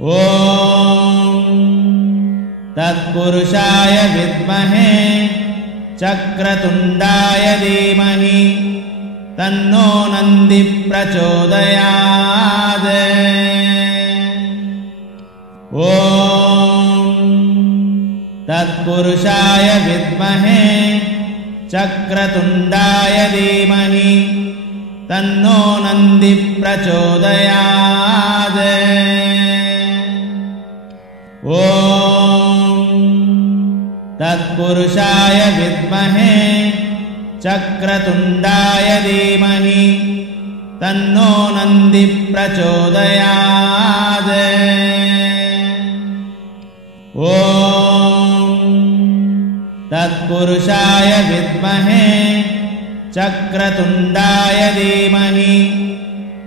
ॐ तत्पुरुषाय विद्महे चक्रतुण्डाय धीमहि तन्नो नन्दी प्रचोदयात्। ॐ तत्पुरुषाय विद्महे चक्रतुण्डाय धीमहि तन्नो नन्दी प्रचोदयात्। ॐ तत्पुरुषाय विद्महे चक्रतुण्डाय धीमहि तन्नो नन्दी प्रचोदयात्। ॐ तत्पुरुषाय विद्महे चक्रतुण्डाय धीमहि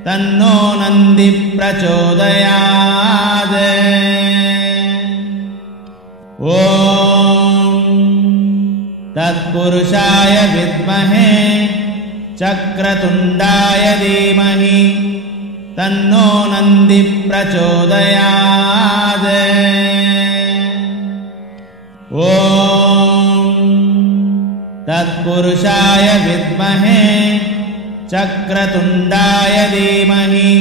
तन्नो नन्दी प्रचोदयात्। ॐ तत्पुरुषाय विद्महे चक्रतुण्डाय धीमहि तन्नो नन्दी प्रचोदयात्। ॐ तत्पुरुषाय विद्महे चक्रतुण्डाय धीमहि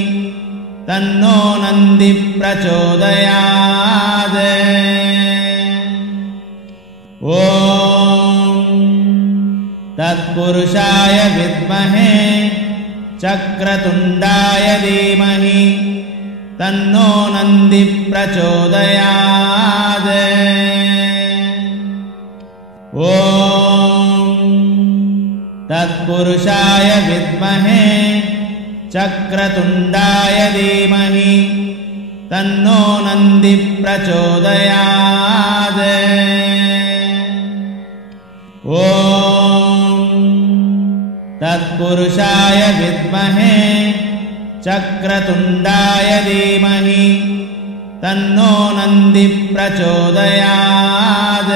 तन्नो नन्दी प्रचोदयात्। ॐ तत्पुरुषाय विद्महे चक्रतुण्डाय धीमहि तन्नो नन्दी प्रचोदयात्। ॐ तत्पुरुषाय विद्महे चक्रतुण्डाय धीमहि तन्नो नन्दी प्रचोदयात्। ॐ तत्पुरुषाय विद्महे चक्रतुण्डाय धीमहि तन्नो नन्दी प्रचोदयात्।